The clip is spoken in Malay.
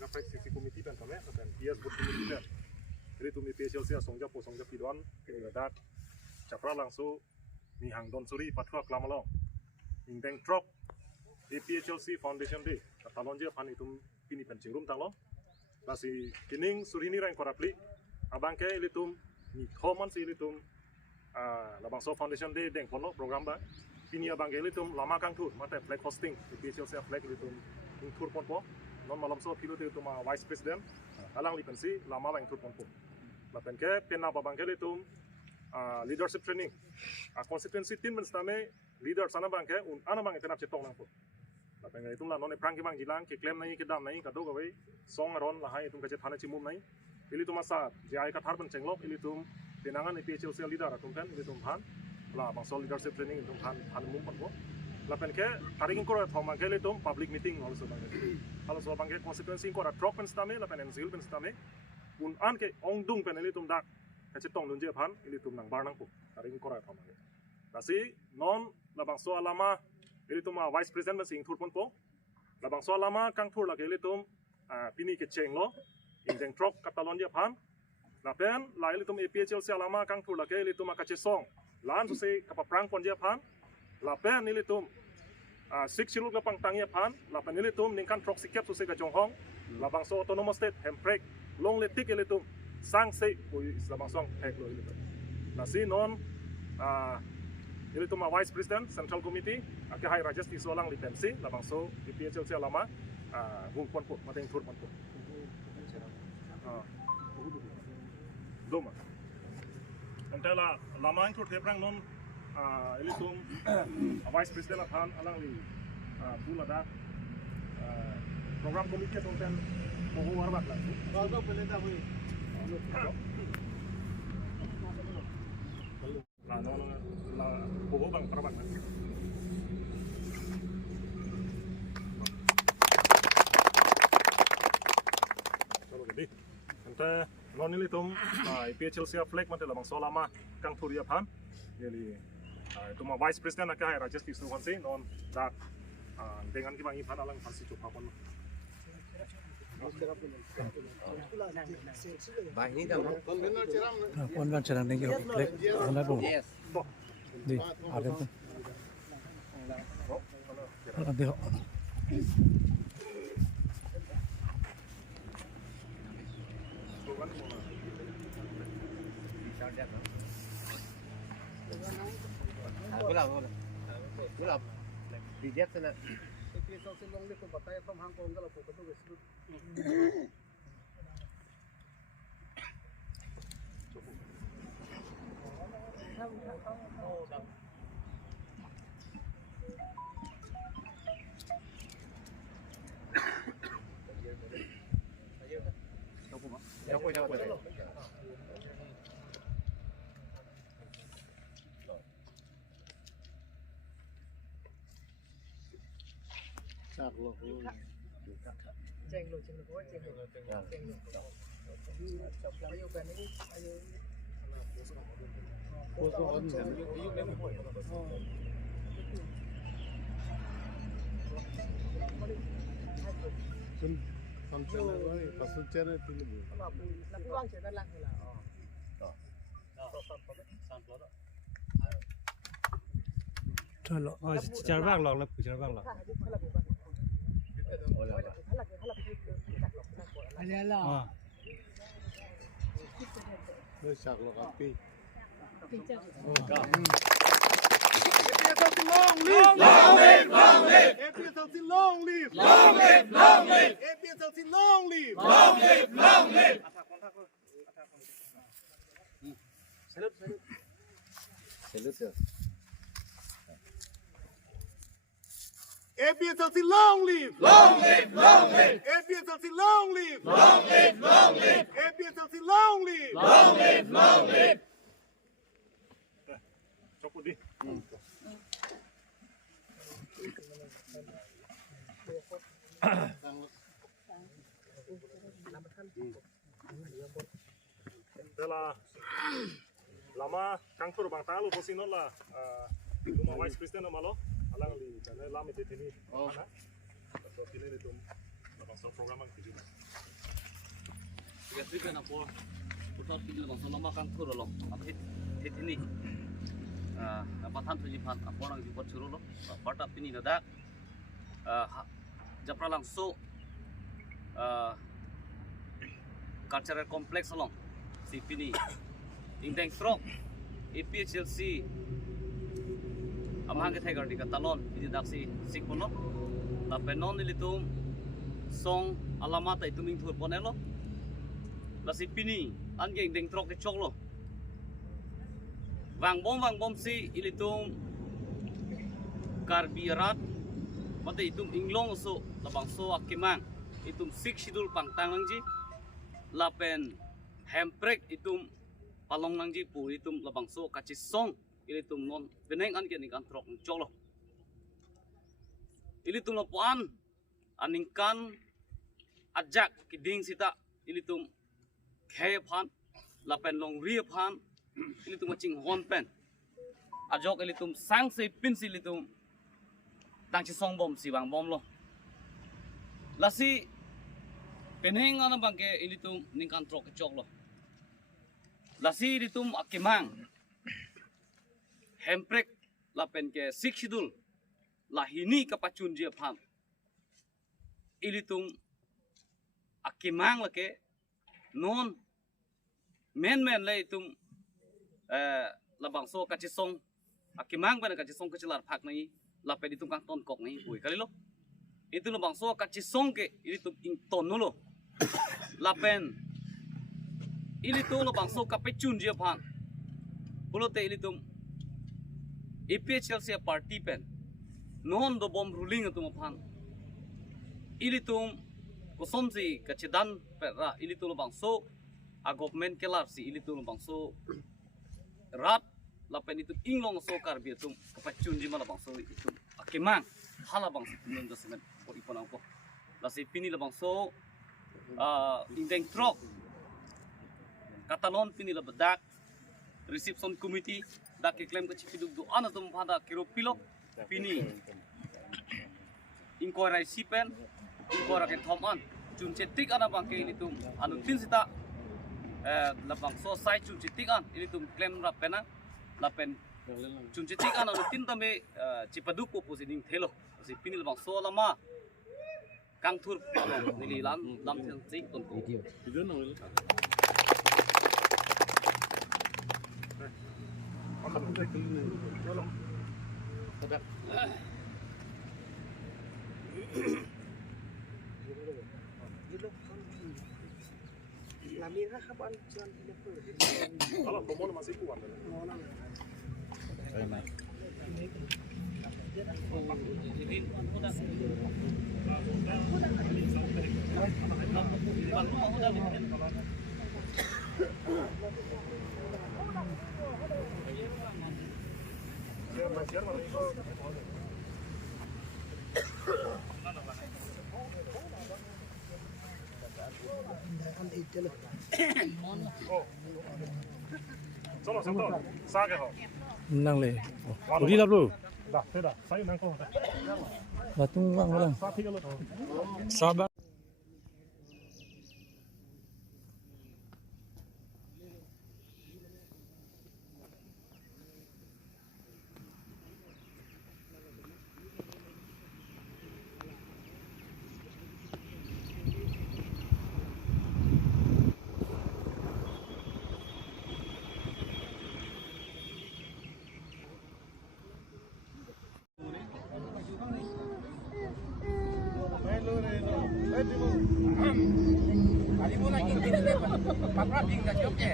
apek sisi komiti pen kami pen bias buat komiti pen jadi tu mi PCLC songjap pidon kedadak capra langsung mi hangdon suri patwa klamalong indeng drop di PCLC Foundation di talon je pan itu pini pen cingrum talon nasi kining suri ni rang korapli abang ke ilitum mi thoman si ilitum labang so Foundation di deng pono program ba pini abang ke ilitum lama kang tur mate flag hosting di PCLC flag ilitum tur ponpo non malam so pilu itu ma vice president alang li pensi lama bang tur ponpo lapen ke pena babang ke ilitum leadership training constituency team menstame leader sana bang ke ana bang etenap cetong nang po lapen itu lah non prang ke bang jilang ke claim nai ke dam nai kado gawe song ron lahai itu ke thana cimum nai ili tu masa jai ka thar ban cenglok ili tu pinangan PCLC leader atum kan ili tu han la bang so leadership training itu han mum po lapen ke taring ko thomang ke ili tu public meeting also bang kalau so bang ke constituency ko drop menstame lapen ensil menstame an ke ongdung pen ili tu dak ke cetong nun je phan ili tu nang bar nang po taring ko thomang ke nasi non labang so alama ili tu ma vice president ban sing thur pon po labang so alama kang thur la ke ili tu pini ke cheng lo indeng trok katalon je phan lapen la ili tu PCLC alama kang thur la ke ili tu ma ka chesong lan su se kapaprang pon je phan lapen ili tu sik silul ka pang tang je phan lapen ili tu ningkan trok sikep su se ka jonghong labang so autonomous state hemprek long letik ili tu sang se ui labang song hek lo ili tu nasi non ili tu ma vice president central committee ake hai rajas ti solang li pensi labang so di PCLC alama gung pon po mateng thur pon po doma antela lama ang thur teprang non ili tu vice president aphan alang li pula da program committee tu kan ko warbat la ko pelenda hui la pogo bang parabat chalo jadi ante non ini tum PCLC flag mate labang so lama kang thuria phan jadi itu ma vice president aka hai rajas ti suwan si non da dengan ki bangi phan alang pasi chu phapon Bahini dah. Konven cerang ni kira flag, mana pun. Di, ada pun. Ada. Gula. Dijat sana. Chalo, charbak log la, charbak log. Adalah. Syak lo kapi. long live APSLC long live APSLC long live Salute. APSLC long live APSLC long live APSLC long live cukup di Adalah lama kantor bang talu posino lah rumah vice president nama lo alang li karena lama di sini mana so sini itu bangsa program ang tijuan. Kasi kan apa putar pilih bangsa lama kan tur lo. Apa hit ini. Napatan tu jipan apa orang jipan suruh lo. Parta pini dadak. Japra langsung cultural complex along si pini. Indeng trok APHLC amang kita kerja talon ini dak si sikpono. Tapi non ilitum song alamat itu minggu ponelo. Lasi pini angge indeng trok ke chok lo. Wang bom si ilitum karbirat mate itum inglong so labang so akimang itum sik sidul pangtang langji lapen hemprek itum palong langji pu itum labang so kacis song ilitum non beneng an ni kan trok cholo ilitum lapuan aningkan ajak kiding sita ilitum kaya pan lapen long ria pan ilitum macing hon pen ajok ilitum sang se pin ilitum tang si song bom si bang bom lo lasi peneng ana bangke ilitum ningkan trok chok lo lasi ilitum akimang hemprek lapen ke siksidul lahini kapacun dia pam ilitum akimang lake non men le itum labang so kacisong akimang bana kacisong kecilar pak nai lapen itum kang ton kok nai bui kali lo itu labang so kacisong ke ilitum ing ton lo lapen ilitum labang so kapacun dia pam pulote ilitum APHLC party pen non do bom ruling atum pam ilitum kosomsi kacidan perra ilitum labang so a government kelar si ilitum labang so rat lapen itu inglong so karbi atum kapacun di mana bang so itu akimang hala bang non document ko ipon angko lasi pini labang so indeng trok katalon pini labadak reception committee dak claim ko chipidug do ana tum phada kiro pilok pini inquiry sipen inquiry ke thoman chun chetik ana bang ke ini tum anu tin sita labang so sai chun chetik an ini tum claim rapena lapen chun chetik an anu tin tame chipaduk ko posining thelo si pini labang so lama kang thur nili lam tin sing ton ko Video nang wala. Akan kita kelihatan. Tolong. Kalau kamu masih kuat. Solo, sage ho. Nang le. Uri lap lo. Dah, sudah. Saya nang ko. Batung bang orang. Sa tiga lo. Sabar. Kali mo lagi kita dapat papraping dah joke.